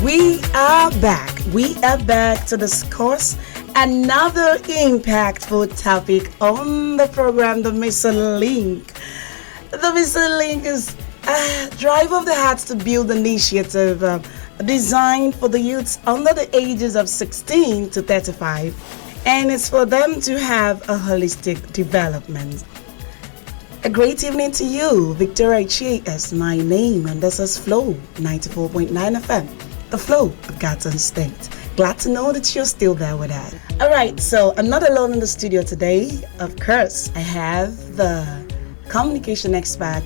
We are back. We are back to discuss another impactful topic on the program, the Missing Link. The Missing Link is a drive of the heart to build initiative designed for the youths under the ages of 16 to 35, and it's for them to have a holistic development. A great evening to you. Victoria Chi is my name, and this is Flow 94.9 FM, the Flow of God's Instinct. Glad to know that you're still there with us. All right, so I'm not alone in the studio today. Of course, I have the communication expert.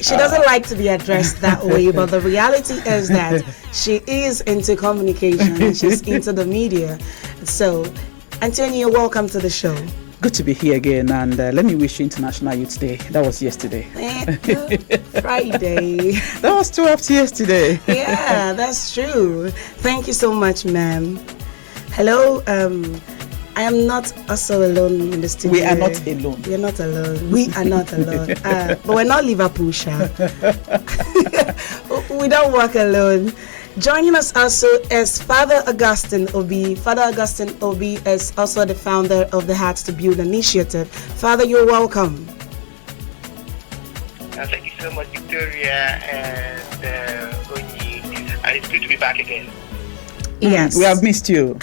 She doesn't like to be addressed that way, but the reality is that she is into communication and she's into the media. So, Antonio, welcome to the show. Good to be here again, and let me wish you International Youth Day. That was yesterday. Friday. That was 12th yesterday. Yeah, that's true. Thank you so much, ma'am. Hello. I am not also alone in the studio. We are not alone. We are not alone. We are not alone. But we're not Liverpool, Sha. We don't work alone. Joining us also is Father Augustine Obi. Father Augustine Obi is also the founder of the Hearts to Build initiative. Father, you're welcome. Thank you so much, Victoria and Onyi. And it's good to be back again. Yes. We have missed you.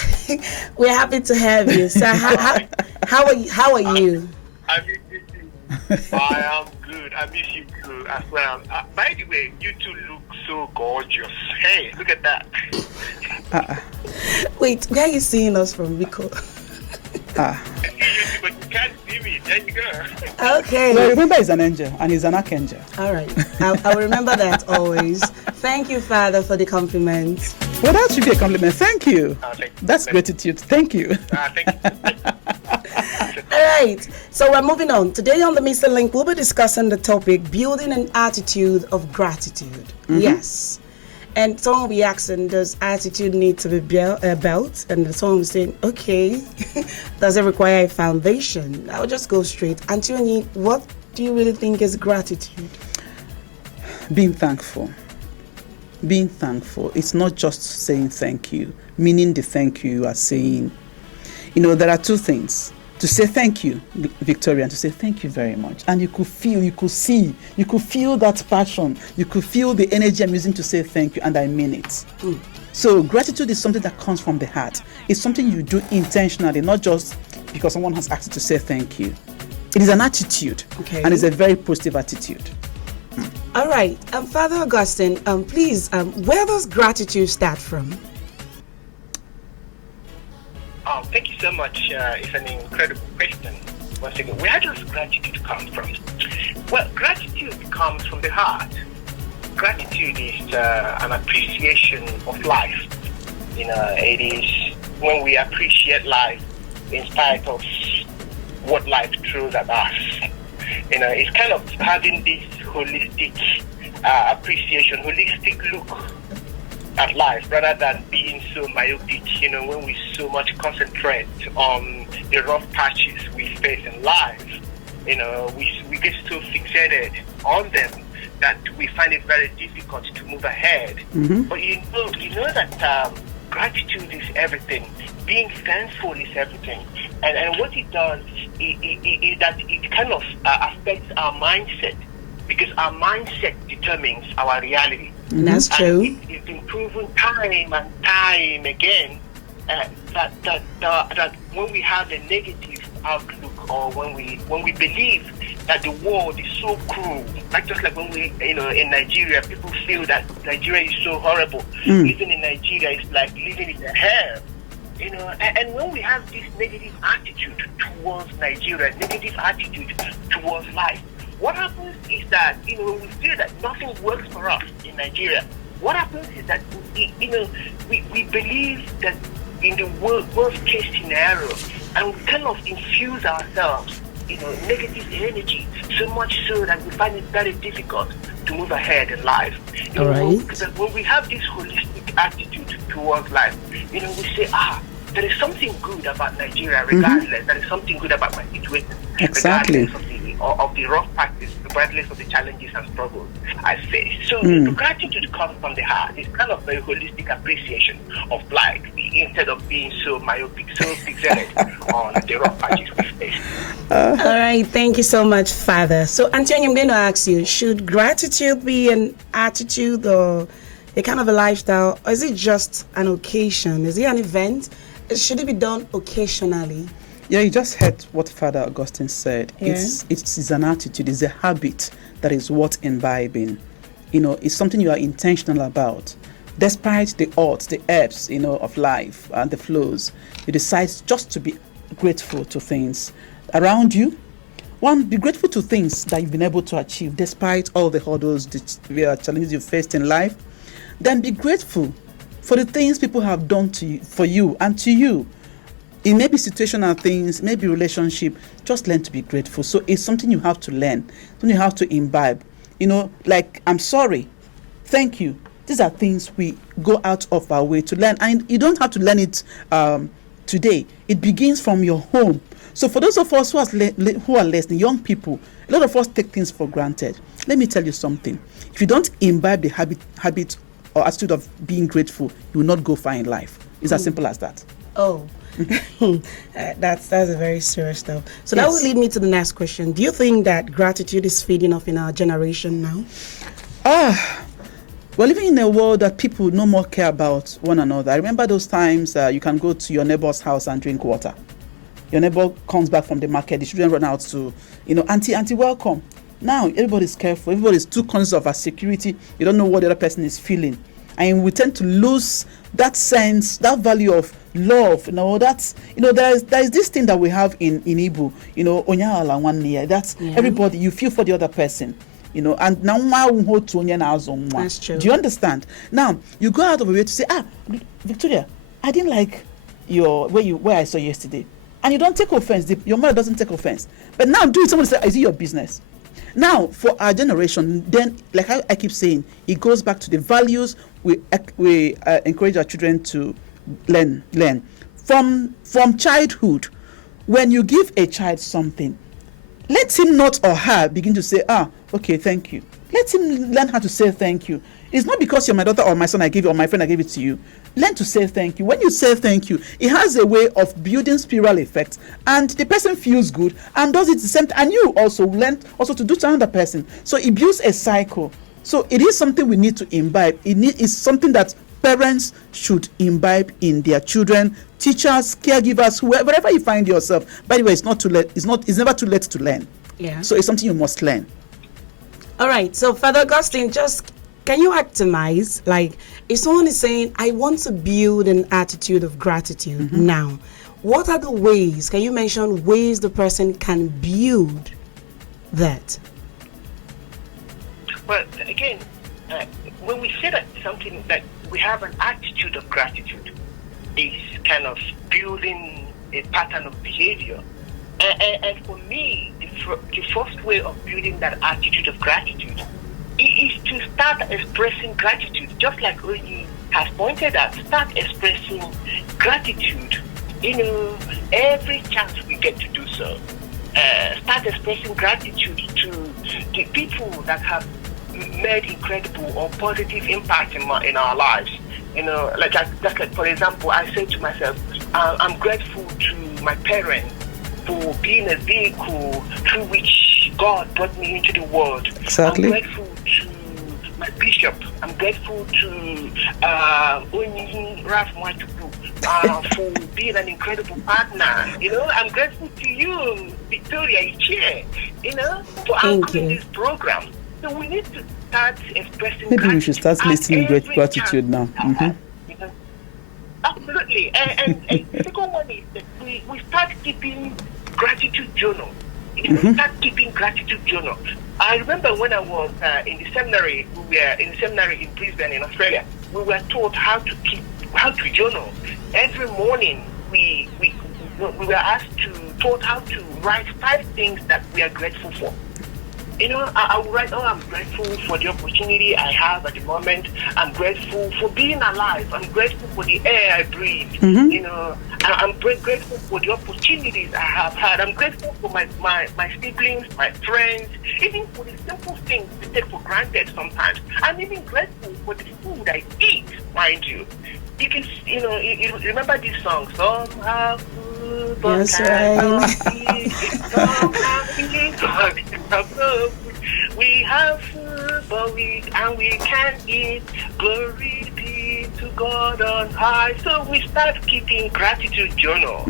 We're happy to have you. So how are you? I miss you. I am good. I miss you too as well. By the way, you two look so gorgeous. Hey, look at that. Wait, where are you seeing us from, Rico? I see you, but you can't see me. There you go. Okay. Well, remember, he's an angel, and he's an archangel. All right. I'll remember that always. Thank you, Father, for the compliment. Well, that should be a compliment. Thank you. Thank you. That's gratitude. Thank you. Thank you. All right. So we're moving on. Today on the Missing Link, we'll be discussing the topic, building an attitude of gratitude. Mm-hmm. Yes. And someone will be asking, does attitude need to be built? And someone will say, okay, does it require a foundation? I'll just go straight. Anthony, what do you really think is gratitude? Being thankful. Being thankful. It's not just saying thank you, meaning the thank you are saying. There are two things. To say thank you, Victoria, and to say thank you very much. And you could feel, you could see, you could feel that passion. You could feel the energy I'm using to say thank you, and I mean it. So gratitude is something that comes from the heart. It's something you do intentionally, not just because someone has asked you to say thank you. It is an attitude, and it's a very positive attitude. All right. Father Augustine, please, where does gratitude start from? Thank you so much. It's an incredible question. Once again, where does gratitude come from? Well, gratitude comes from the heart. Gratitude is an appreciation of life. It is when we appreciate life in spite of what life throws at us. It's kind of having this holistic appreciation, holistic look at life rather than being so myopic, when we so much concentrate on the rough patches we face in life. We get so fixated on them that we find it very difficult to move ahead. Mm-hmm. But you know that gratitude is everything. Being thankful is everything. And what it does is that it kind of affects our mindset, because our mindset determines our reality. That's true. And it's been proven time and time again that when we have a negative outlook, or when we believe that the world is so cruel, just like when we in Nigeria, people feel that Nigeria is so horrible. Living in Nigeria is like living in hell. And when we have this negative attitude towards Nigeria, negative attitude towards life, what happens is that, we feel that nothing works for us in Nigeria. What happens is that, we believe that in the worst case scenario, and we kind of infuse ourselves, negative energy, so much so that we find it very difficult to move ahead in life. All right. When we have this holistic attitude towards life, we say, there is something good about Nigeria regardless. Mm-hmm. There is something good about my situation. Exactly. Regardless of the rough practice. regardless of the challenges and struggles I face. So gratitude comes from the heart. It's kind of a holistic appreciation of life instead of being so myopic, so fixated on the rough patches we face. All right, thank you so much, Father. So, Antonio, I'm going to ask you, should gratitude be an attitude or a kind of a lifestyle, or is it just an occasion? Is it an event? Should it be done occasionally? Yeah, you just heard what Father Augustine said. Yeah. It's an attitude, it's a habit that is worth imbibing. It's something you are intentional about. Despite the odds, the ebbs, of life and the flows, you decide just to be grateful to things around you. One, be grateful to things that you've been able to achieve despite all the hurdles, the challenges you've faced in life. Then be grateful for the things people have done to you, for you and to you. It may be situational things, maybe relationship. Just learn to be grateful. So it's something you have to learn, something you have to imbibe. Like, I'm sorry, thank you. These are things we go out of our way to learn. And you don't have to learn it today. It begins from your home. So for those of us who are listening, young people, a lot of us take things for granted. Let me tell you something. If you don't imbibe the habit or attitude of being grateful, you will not go far in life. It's as simple as that. Oh, that's a very serious stuff. So that Yes. will lead me to the next question. Do you think that gratitude is fading off in our generation now? We're living in a world that people no more care about one another. I remember those times you can go to your neighbor's house and drink water. Your neighbor comes back from the market, the children run out to, auntie, welcome. Now, everybody's careful. Everybody's too conscious of our security. You don't know what the other person is feeling. And we tend to lose that sense, that value of love. There is this thing that we have in Igbo, Onyala one year. That's everybody, you feel for the other person. And now That's true. do you understand? Now you go out of your way to say, Victoria, I didn't like where I saw you yesterday, and you don't take offense. Your mother doesn't take offense, but now do it. Someone say, is it your business? Now for our generation, then like I keep saying, it goes back to the values we encourage our children to learn from childhood. When you give a child something, let him not or her begin to say, okay, thank you. Let him learn how to say thank you. It's not because you're my daughter or my son I gave it or my friend I gave it to you. Learn to say thank you. When you say thank you, it has a way of building spiral effect, and the person feels good and does it the same time, and you also learn also to do to another person. So it builds a cycle. So it is something we need to imbibe. It's something that parents should imbibe in their children, teachers, caregivers, wherever you find yourself. By the way, it's not too late. It's never too late to learn. Yeah. So it's something you must learn. All right. So, Father Augustine, can you optimize? Like, if someone is saying, I want to build an attitude of gratitude now, what are the ways? Can you mention ways the person can build that? Well, again, when we say that something that we have an attitude of gratitude is kind of building a pattern of behavior. And for me, the first way of building that attitude of gratitude is to start expressing gratitude, just like Onyi has pointed out. Start expressing gratitude, every chance we get to do so. Start expressing gratitude to the people that have made incredible or positive impact in our lives. Just like for example, I say to myself, I'm grateful to my parents for being a vehicle through which God brought me into the world. Exactly. I'm grateful to my bishop. I'm grateful to Onyi Raf Mwatupu for being an incredible partner. I'm grateful to you, Victoria Ichie, for anchoring this program. So we need to start expressing Maybe gratitude. we should start listing great gratitude now. Absolutely. And the second one is that we start keeping gratitude journal. Start keeping gratitude journal. I remember when I was in the seminary, we were in the seminary in Brisbane in Australia, we were taught how to journal. Every morning we were taught how to write 5 things that we are grateful for. I would write, I'm grateful for the opportunity I have at the moment. I'm grateful for being alive. I'm grateful for the air I breathe. I'm grateful for the opportunities I have had. I'm grateful for my siblings, my friends, even for the simple things we take for granted sometimes. I'm even grateful for the food I eat, mind you. You can, you remember this song, some have food, but That's cannot eat. Some have food. We have food, but we can't eat. Glory be to God on high. So we start keeping gratitude journal,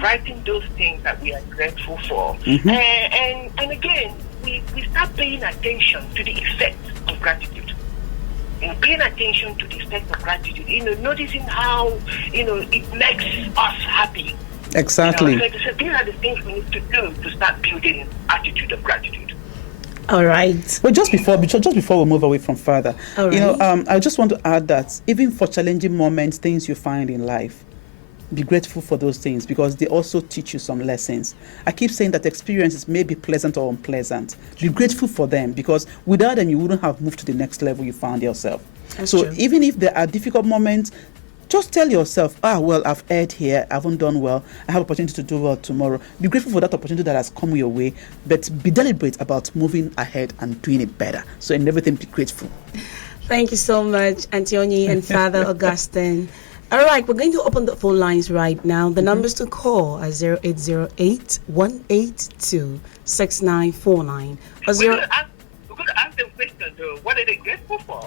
writing those things that we are grateful for. And again, we start paying attention to the effects of gratitude. Paying attention to the effect of gratitude, noticing how, it makes us happy. Exactly. So these are the things we need to do to start building attitude of gratitude. All right. Well, just before we move away from further, All right. I just want to add that even for challenging moments, things you find in life, be grateful for those things because they also teach you some lessons. I keep saying that experiences may be pleasant or unpleasant. Be grateful for them because without them, you wouldn't have moved to the next level you found yourself. That's so true. even if there are difficult moments, just tell yourself, well, I've erred here, I haven't done well, I have opportunity to do well tomorrow. Be grateful for that opportunity that has come your way, but be deliberate about moving ahead and doing it better. So in everything, be grateful. Thank you so much, Antione and Father Augustine. All right, we're going to open the phone lines right now. The numbers to call are 0808-182-6949 or We're going to ask them questions, though. What are they grateful for?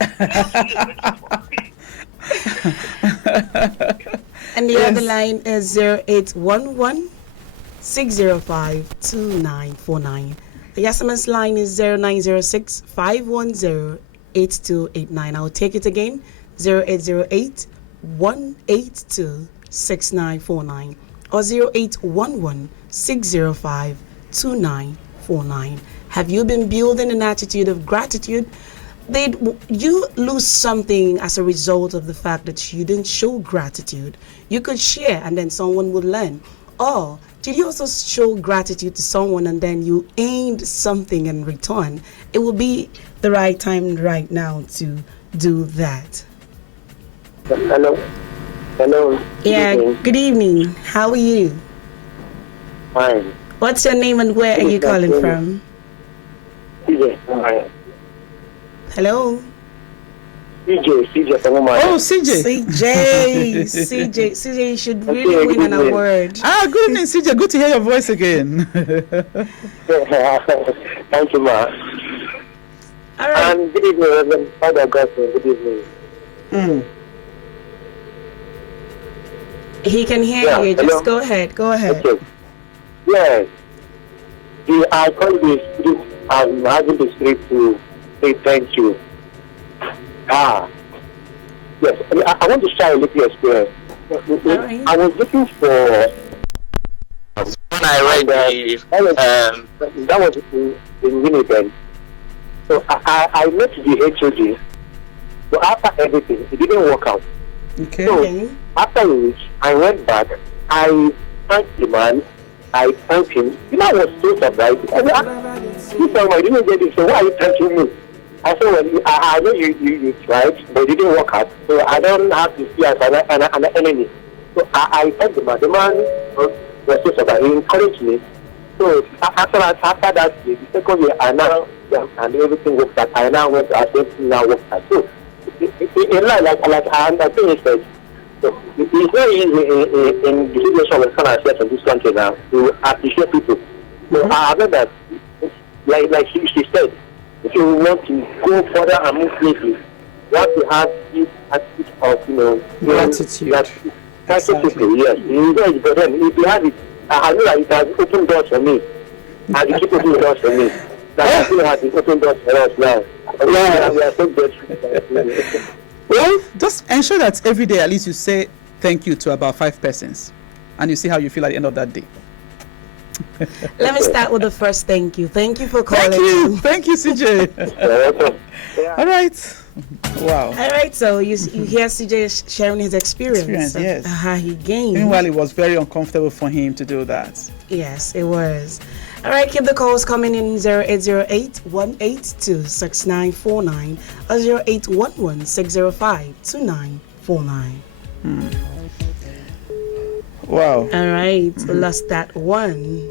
And the other line is 0811-605-2949. The SMS line is 0906-510-8289. I'll take it again, 0808-182-6949 or 0811-605-2949. Have you been building an attitude of gratitude? Did you lose something as a result of the fact that you didn't show gratitude? You could share and then someone would learn. Or did you also show gratitude to someone and then you aimed something in return? It will be the right time right now to do that. Hello. Yeah, good evening. How are you? Fine. What's your name and where are you calling from? CJ. Fine. Hello? CJ from Omar. Oh, CJ. CJ, you should really win an award. Good evening, CJ. Good to hear your voice again. Thank you, ma. All right. Good evening, Reverend Father Augustine. Good evening. He can hear you. Hello? Just go ahead. Okay. Yes. I call this spirit, I'm having the spirit to say thank you. Yes. I want to share a little experience. Right. I was looking for. When I read that was in Winnipeg. So I met the HOD. So after everything, it didn't work out. Okay. So after which, I went back. I thanked the man. I thanked him. I was so surprised. I didn't get it. So why are you thanking me? I said, well, I know you tried, but it didn't work out. So I don't have to see as an enemy. So I thanked the man. The man was so surprised. He encouraged me. So after that, the second year, and everything worked out. I now went to everything now worked out. So in life, like I think it's like, so it's very easy in the situation we find ourselves in this country now to appreciate people. So I know that, like she said, if you want to go further and move places, you have to have this attitude of, Gratitude. Exactly. Yes. But then if you have it, I know that it has opened doors for me. And it keep opening doors for me. That I still have opened doors for us now. Yeah, we are so grateful. Well, just ensure that every day at least you say thank you to about 5 persons and you see how you feel at the end of that day. Let me start with the first thank you. Thank you for calling. Thank you, CJ. All right. Wow. All right, so you hear CJ sharing his experience. Yes. How he gained. Meanwhile, it was very uncomfortable for him to do that. Yes, it was. All right, keep the calls coming in 0808-182-6949 or 0811-605-2949. Wow. All right, we lost that one.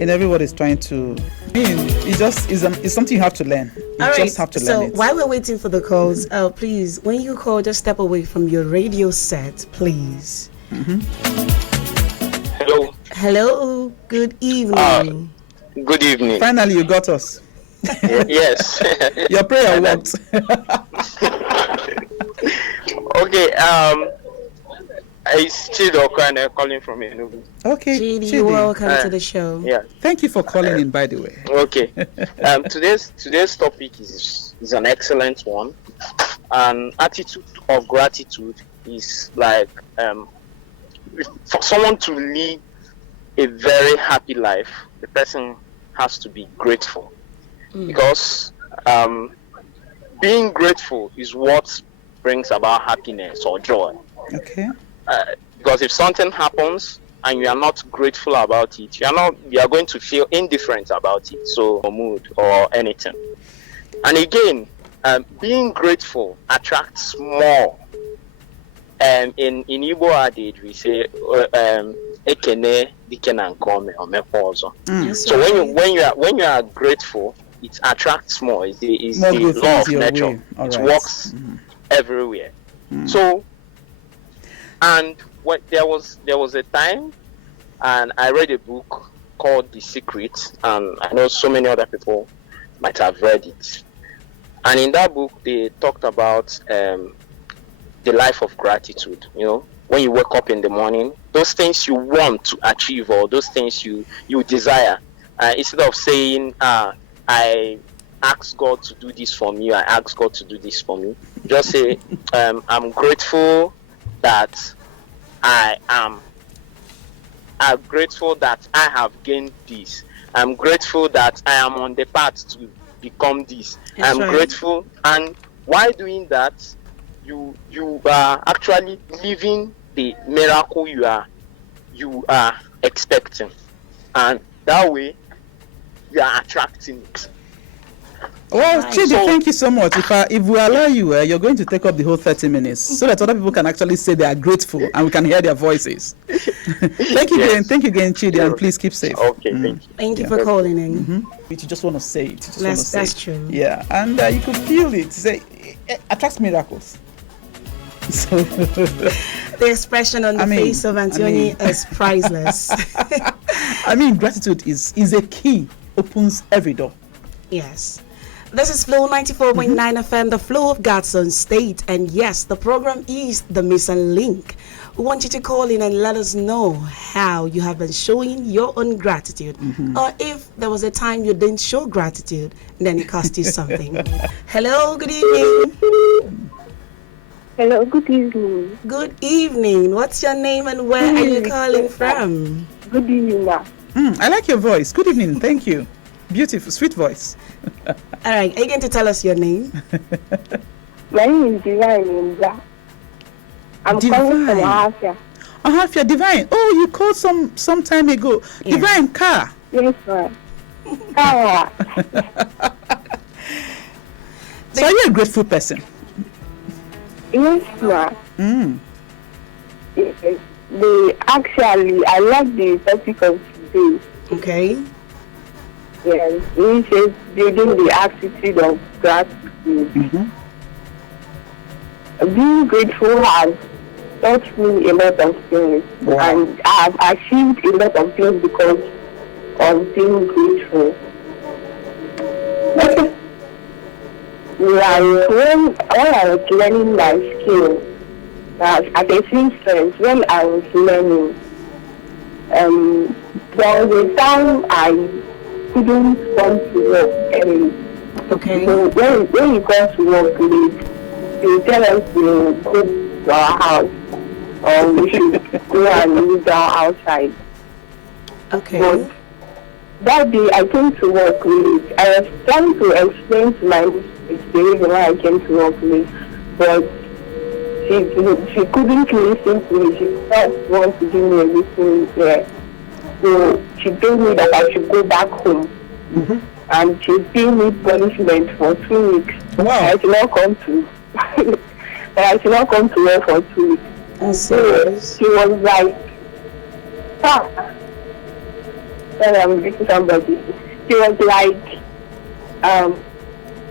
And everybody's trying to. I mean, it's something you have to learn. You All right, just have to learn so it. while we're waiting for the calls, please, when you call, just step away from your radio set, please. Hello. Hello, good evening. Good evening. Finally, you got us. Yes. Your prayer worked. Okay. It's Chido calling from Enugu. Okay. Chidi, welcome to the show. Yeah. Thank you for calling in, by the way. Okay. Today's topic is an excellent one. An attitude of gratitude is like for someone to live a very happy life, the person has to be grateful. Because being grateful is what brings about happiness or joy. Okay. Because if something happens and you are not grateful about it, you are going to feel indifferent about it, so or mood or anything. And again, being grateful attracts more. In Igbo adage, we say ekene dikena nkome or mepozo. So when you are grateful, it attracts more. It's the law of nature. It works everywhere. So, and there was a time, and I read a book called The Secret, and I know so many other people might have read it. And in that book, they talked about the life of gratitude. You know, when you wake up in the morning, those things you want to achieve or those things you desire, instead of saying, I ask God to do this for me, I ask God to do this for me, just say, I'm grateful that I'm grateful that I have gained this. I'm grateful that I am on the path to become this. I'm grateful. And while doing that, you are actually living the miracle you are expecting, and that way you are attracting it. Well, Chidi, thank you so much. If we allow you, you're going to take up the whole 30 minutes so that other people can actually say they are grateful and we can hear their voices. Thank you again, Chidi, and please keep safe. Okay, thank you. Thank you for calling in. You just want to say it. That's true. Yeah, and you could feel it. Say, it attracts miracles. So the expression on the face of Anthony is priceless. I mean, gratitude is a key, opens every door. Yes. This is Flow 94.9 FM, the flow of God's own state. And yes, the program is The Missing Link. We want you to call in and let us know how you have been showing your own gratitude. Or if there was a time you didn't show gratitude, then it cost you something. Hello, good evening. Hello, good evening. Good evening. What's your name and where are you calling from? Good evening, ma. I like your voice. Good evening. Thank you. Beautiful, sweet voice. All right. Are you going to tell us your name? My name is Divine Inza. I'm calling from Ahafia. Ahafia, Divine. Oh, you called some time ago. Yeah. Divine, car. Yes, ma'am. Car. So are you a grateful person? Yes, ma'am. Actually, I like the topic of today. Okay. Yes, it says building the attitude of gratitude. Being grateful has taught me a lot of things, and I have achieved a lot of things because of being grateful. Like when I was learning my skill, at a instance, when I was learning, there was a time I couldn't come to work early. Okay. So when you come to work late, they tell us to go to our house, or we should go and leave down outside. Okay. But that day I came to work late. I was trying to explain to my mistress the reason why I came to work late, but she couldn't listen to me. She did not want to give me a listen there. So she told me that I should go back home. And she gave me punishment for 2 weeks. Wow. I should not come to that I should not come to work for 2 weeks. So she was like, sorry, I'm meeting somebody. She was like,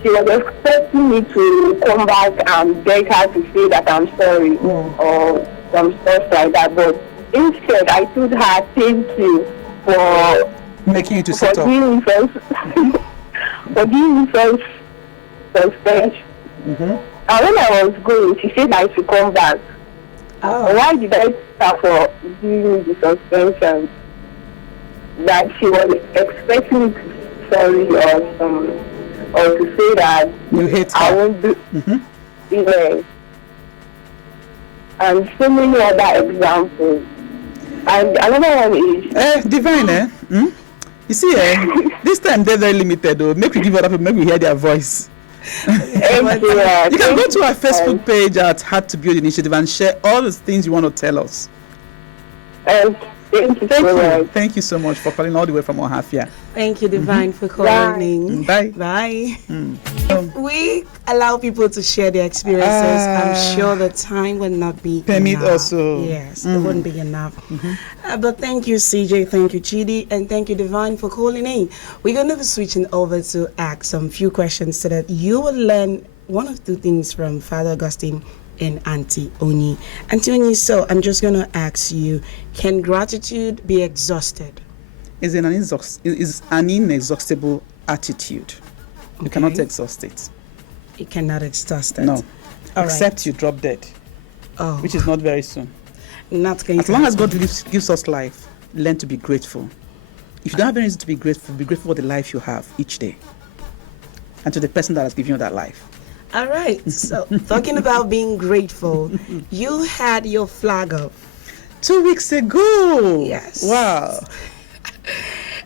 she was expecting me to come back and beg her to say that I'm sorry or some stuff like that. But instead, I told her thank you for making you to set up. giving me first, for giving me first suspension. And when I was going, she said I should come back. Why did I start for giving me the suspension? That she was expecting me to say sorry or to say that You hate I her. won't do. Yeah. And so many other examples. And another one is Divine, You see, this time they're very limited though. Make we give other people, make we hear their voice. You can go to our Facebook page at Heart to Build Initiative and share all the things you want to tell us. Thank you so much. Thank you so much for calling all the way from Ohafia. Thank you, Divine, for calling. Bye. Bye. If we allow people to share their experiences, I'm sure the time will not be Permit enough. also. Yes, it wouldn't be enough. But thank you, CJ, thank you, Chidi, and thank you, Divine, for calling in. We're going to be switching over to ask some few questions so that you will learn one of two things from Father Augustine and Auntie Oni. Auntie Oni, so I'm just going to ask you, can gratitude be exhausted? Is an inexhaustible attitude. You cannot exhaust it. It cannot exhaust it. No. All Except you drop dead, which is not very soon. Not going As to long as God gives us life, learn to be grateful. If you don't have any reason to be grateful for the life you have each day and to the person that has given you that life. All right. So, talking about being grateful, you had your flag up. 2 weeks ago. Yes. Wow.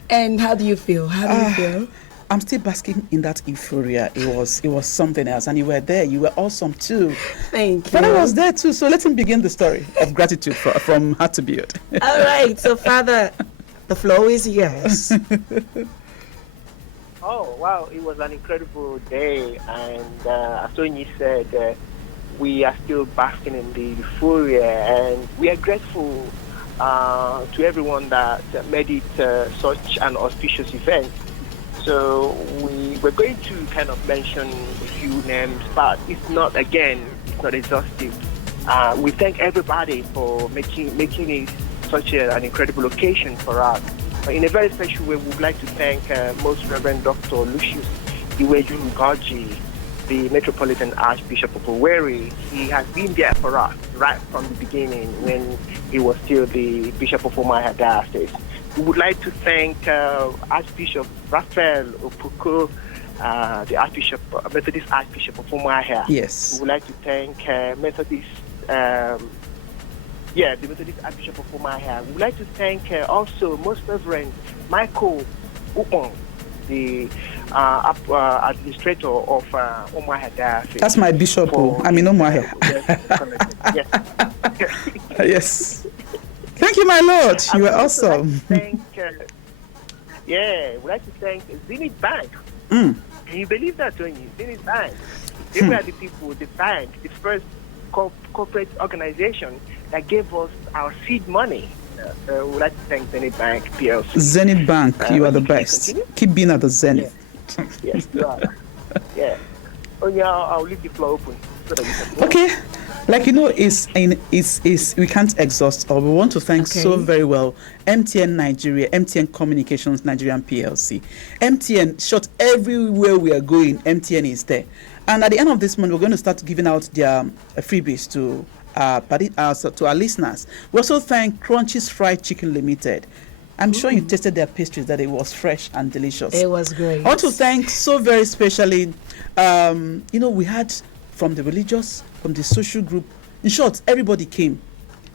And how do you feel? How do you feel? I'm still basking in that euphoria. It was something else, and you were there. You were awesome too. Thank you. Father was there too. So let him begin the story of gratitude from Heart to Build. All right. So, Father, the floor is yours. Oh, wow, it was an incredible day. And as Tony said, we are still basking in the euphoria. And we are grateful to everyone that made it such an auspicious event. So we're going to kind of mention a few names, but it's not exhaustive. We thank everybody for making it such an incredible occasion for us. In a very special way, we would like to thank Most Reverend Dr. Lucius Iweju Ngozi, the Metropolitan Archbishop of Owerri. He has been there for us right from the beginning when he was still the Bishop of Umuahia Diocese. We would like to thank Archbishop Raphael Opoku, the Methodist Archbishop of Umuahia. Yes. We would like to thank the Methodist Archbishop of Umuahia. We would like to thank also Most Reverend Michael Upon, the administrator of Umuahia Diocese. That's my bishop. I'm in Umuahia. Yes. Yes. Thank you, my Lord. You were awesome. We'd like to thank Zenith Bank. Can you believe that, Tony? Zenith Bank. They were the people, the bank, the first corporate organization that gave us our seed money. We'd like to thank Zenith Bank PLC. Zenith Bank, you are the best. Continue? Keep being at the Zenith. Yes, you are. Yeah. Oh yeah, I'll leave the floor open so that you can. Okay. Like is we can't exhaust, or we want to thank so very well MTN Nigeria, MTN Communications Nigerian PLC. MTN, short everywhere we are going, MTN is there. And at the end of this month, we're going to start giving out their freebies to our listeners. We also thank Crunchies Fried Chicken Limited. I'm sure you tasted their pastries, that it was fresh and delicious. It was great. I want to thank so very especially, we had from the religious, from the social group. In short, everybody came.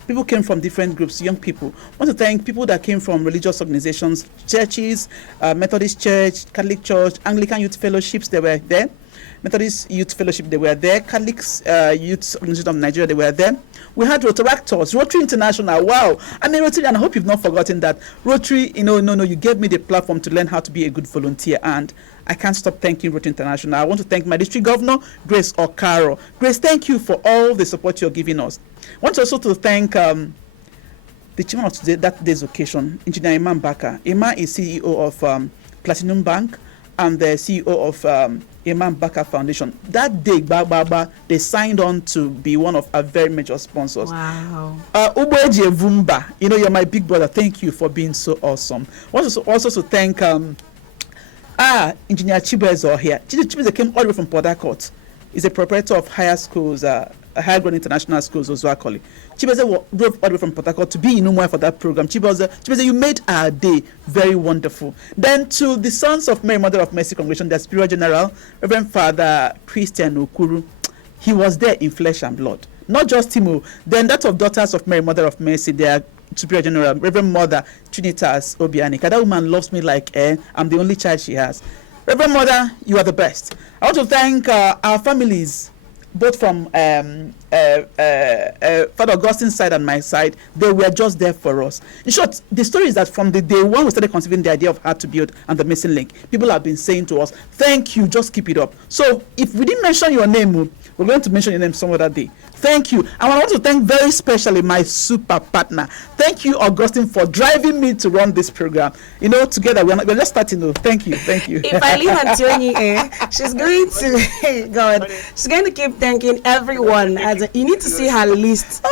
People came from different groups, young people. I want to thank people that came from religious organizations, churches, Methodist Church, Catholic Church, Anglican Youth Fellowships, they were there. Methodist Youth Fellowship, they were there. Catholic Youth Organization of Nigeria, they were there. We had Rotaractors, Rotary International. Wow. I mean, Rotary, and I hope you've not forgotten that. Rotary, you gave me the platform to learn how to be a good volunteer, and I can't stop thanking Rotary International. I want to thank my district governor, Grace Okaro. Grace, thank you for all the support you're giving us. I want also to thank the chairman of that day's occasion, Engineer Iman Baka. Iman is CEO of Platinum Bank and the CEO of Iman Baka Foundation. That day, they signed on to be one of our very major sponsors. Wow. Uboeji Vumba, you're my big brother. Thank you for being so awesome. I want also to thank Engineer Chibeze here. Chibeze came all the way from Port Harcourt. He's a proprietor of higher schools, higher grown international schools, Ozuakoli. Chibeze drove all the way from Port Harcourt to be in Umwe for that program. Chibeze, you made our day very wonderful. Then to the Sons of Mary, Mother of Mercy Congregation, their Superior General, Reverend Father Christian Okuru, he was there in flesh and blood. Not just him, then that of Daughters of Mary, Mother of Mercy, their Superior General, Reverend Mother Trinitas Obianika. That woman loves me like I'm the only child she has. Reverend Mother, you are the best. I want to thank our families, both from Father Augustine's side and my side. They were just there for us. In short, the story is that from the day when we started conceiving the idea of Heart to Build and the Missing Link, people have been saying to us, thank you, just keep it up. So if we didn't mention your name, we're going to mention your name some other day. Thank you. And I want to thank very specially my super partner. Thank you, Augustine, for driving me to run this program. Together, we're just starting though. Thank you. If I leave Antioni, she's going to, God, she's going to keep thanking everyone. You need to see her list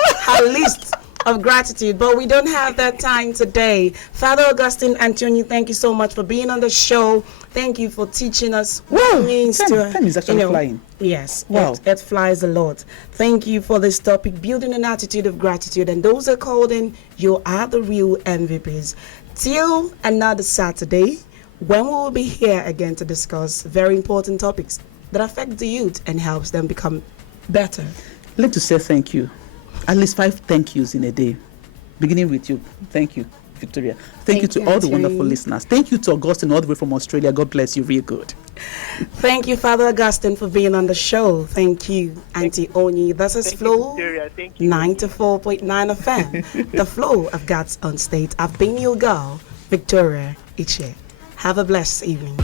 of gratitude, but we don't have that time today. Father Augustine Antioni, thank you so much for being on the show. Thank you for teaching us what it means to. Time is actually flying. Yes, wow. It flies a lot. Thank you for this topic, building an attitude of gratitude. And those are called in, you are the real MVPs. Till another Saturday, when we will be here again to discuss very important topics that affect the youth and helps them become better. I'd like to say thank you. At least 5 thank yous in a day. Beginning with you. Thank you, Victoria. Thank you to all the wonderful listeners. Thank you to Augustine all the way from Australia. God bless you. Real good. Thank you, Father Augustine, for being on the show. Thank you, Auntie Onyi. This is Flow 94.9 FM. The flow of God's on stage. I've been your girl, Victoria Iche. Have a blessed evening.